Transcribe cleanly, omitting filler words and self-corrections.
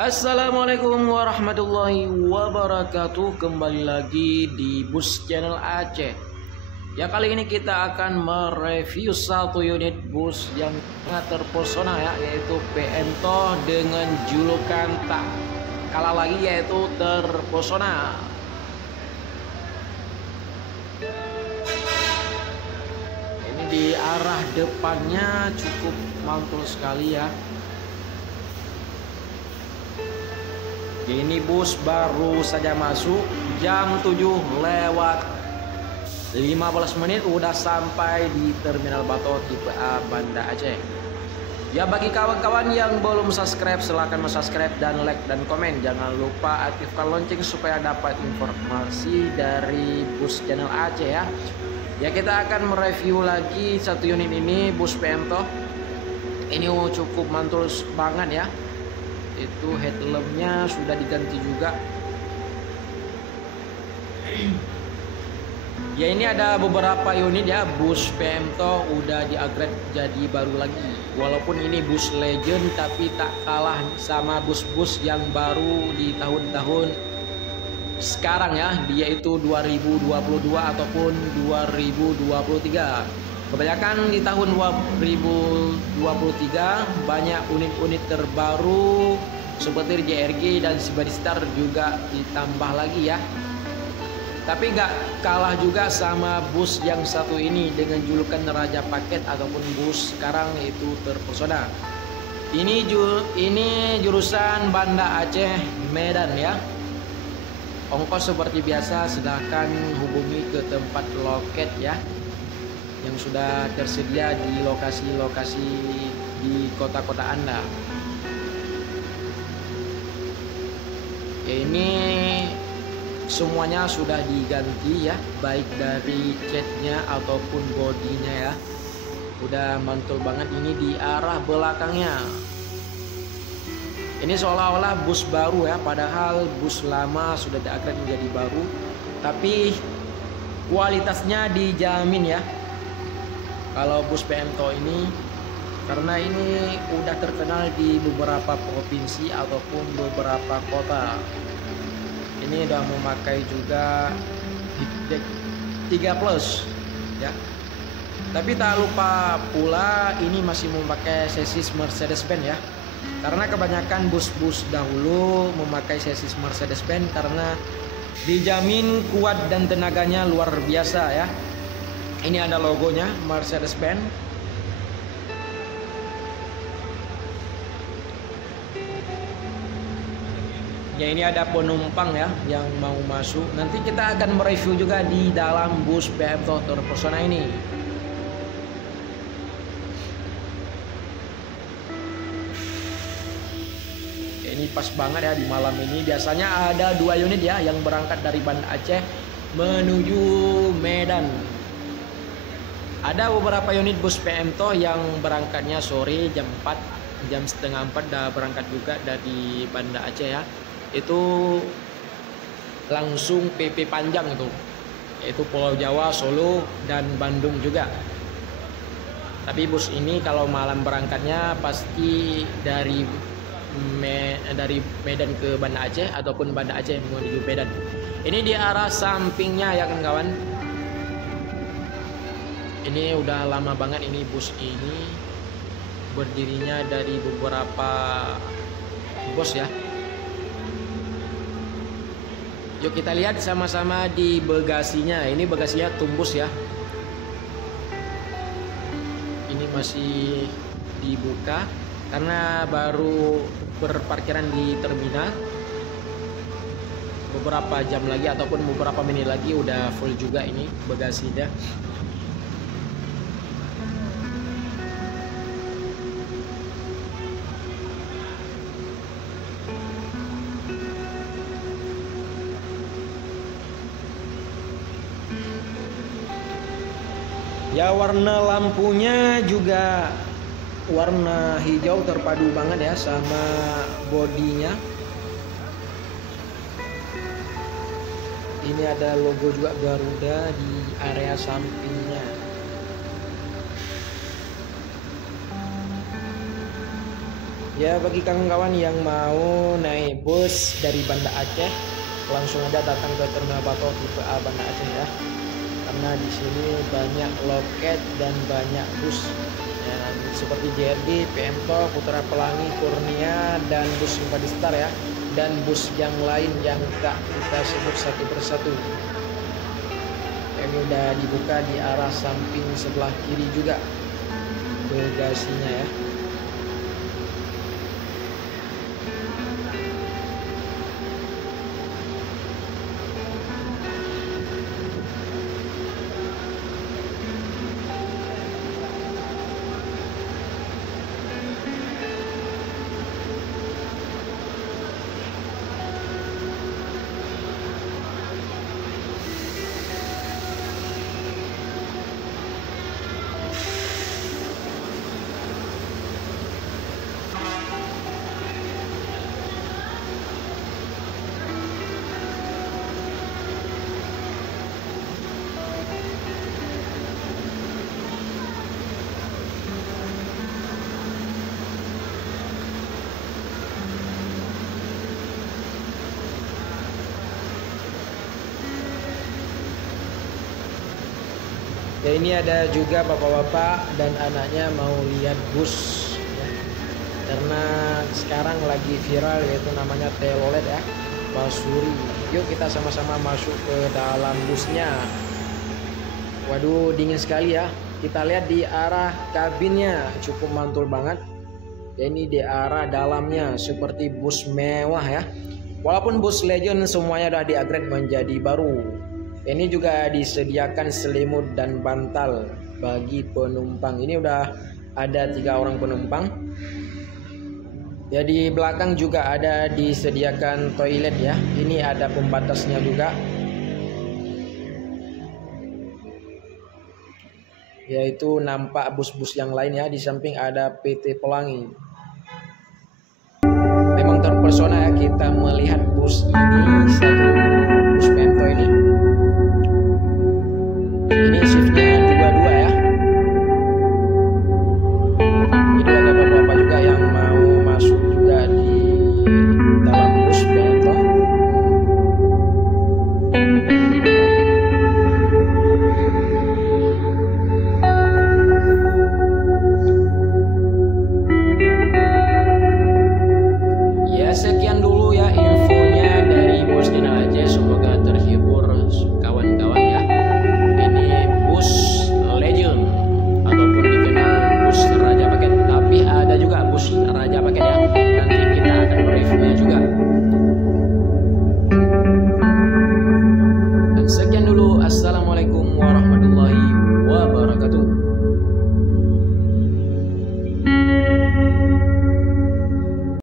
Assalamualaikum warahmatullahi wabarakatuh. Kembali lagi di Bus Channel Aceh. Ya, kali ini kita akan mereview satu unit bus yang sangat terpesona ya, yaitu PMTO dengan julukan tak kalah lagi, yaitu terpesona. Ini di arah depannya cukup mantul sekali ya. Ini bus baru saja masuk jam 7 lewat 15 menit udah sampai di Terminal Bato tipe A Banda Aceh. Ya, bagi kawan-kawan yang belum subscribe, silahkan subscribe dan like dan komen. Jangan lupa aktifkan lonceng supaya dapat informasi dari Bus Channel Aceh ya. Ya, kita akan mereview lagi satu unit ini, bus PMTO. Ini cukup mantul banget ya. Itu headlampnya sudah diganti juga. Ya, ini ada beberapa unit ya, bus PMTO udah di-upgrade jadi baru lagi. Walaupun ini bus legend, tapi tak kalah sama bus-bus yang baru di tahun-tahun sekarang ya, yaitu 2022 ataupun 2023. Kebanyakan di tahun 2023 banyak unit-unit terbaru seperti JRG dan Sibadi Star juga ditambah lagi ya. Tapi nggak kalah juga sama bus yang satu ini dengan julukan Raja Paket ataupun bus sekarang, yaitu terpesona. Ini jurusan Banda Aceh Medan ya. Ongkos seperti biasa silahkan hubungi ke tempat loket ya, yang sudah tersedia di lokasi-lokasi di kota-kota Anda. Ini semuanya sudah diganti ya, baik dari catnya ataupun bodinya ya. Udah mantul banget ini di arah belakangnya. Ini seolah-olah bus baru ya, padahal bus lama sudah di-upgrade menjadi baru. Tapi kualitasnya dijamin ya kalau bus PMTO ini, karena ini udah terkenal di beberapa provinsi ataupun beberapa kota. Ini udah memakai juga Deck 3 Plus ya. Tapi tak lupa pula ini masih memakai chassis Mercedes-Benz ya. Karena kebanyakan bus-bus dahulu memakai chassis Mercedes-Benz karena dijamin kuat dan tenaganya luar biasa ya. Ini ada logonya Mercedes-Benz. Ya, ini ada penumpang ya yang mau masuk. Nanti kita akan mereview juga di dalam bus PMTO terpesona ini. Ya, ini pas banget ya di malam ini. Biasanya ada 2 unit ya yang berangkat dari Banda Aceh menuju Medan. Ada beberapa unit bus PMTO yang berangkatnya sore jam 4, jam setengah 4 dah berangkat juga dari Banda Aceh ya. Itu langsung PP panjang itu, yaitu Pulau Jawa, Solo, dan Bandung juga. Tapi bus ini kalau malam berangkatnya pasti dari Medan ke Banda Aceh ataupun Banda Aceh menuju Medan. Ini di arah sampingnya ya kawan-kawan. Ini udah lama banget ini bus ini berdirinya dari beberapa bos ya. Yuk kita lihat sama-sama di bagasinya. Ini bagasinya tumbus ya. Ini masih dibuka karena baru berparkiran di terminal. Beberapa jam lagi ataupun beberapa menit lagi udah full juga ini bagasinya. Ya, warna lampunya juga warna hijau terpadu banget ya sama bodinya. Ini ada logo juga Garuda di area sampingnya. Ya, bagi kawan-kawan yang mau naik bus dari Banda Aceh, langsung aja datang ke Terminal Bako tipe A Banda Aceh ya. Karena di sini banyak loket dan banyak bus yang seperti JRD, PMTO, Putra Pelangi, Kurnia, dan bus Simpadi Star ya, dan bus yang lain yang tak kita sebut satu persatu. Ini udah dibuka di arah samping sebelah kiri juga bagasinya ya. Ya, ini ada juga bapak-bapak dan anaknya mau lihat bus ya. Karena sekarang lagi viral yaitu namanya telolet ya, Basuri. Yuk kita sama-sama masuk ke dalam busnya. Waduh, dingin sekali ya. Kita lihat di arah kabinnya cukup mantul banget. Ya, ini di arah dalamnya seperti bus mewah ya. Walaupun bus Legend semuanya udah di-upgrade menjadi baru. Ini juga disediakan selimut dan bantal bagi penumpang. Ini udah ada 3 orang penumpang. Ya, di belakang juga ada disediakan toilet ya. Ini ada pembatasnya juga. Yaitu nampak bus-bus yang lain ya. Di samping ada PT Pelangi. Memang terpesona ya kita melihat bus ini, satu bus PMTO ini. Ini shiftnya 22 ya. Ini ada bapak-bapak juga yang mau masuk juga di dalam bus PMTO. Ya, sekian dulu ya infonya dari Bus Channel Aceh. Semoga terhibur kawan-kawan ya. Ini bus Legend ataupun dikenal bus Raja Paket, tapi ada juga bus Raja Paket ya. Nanti kita akan reviewnya juga. Dan sekian dulu. Assalamualaikum warahmatullahi wabarakatuh.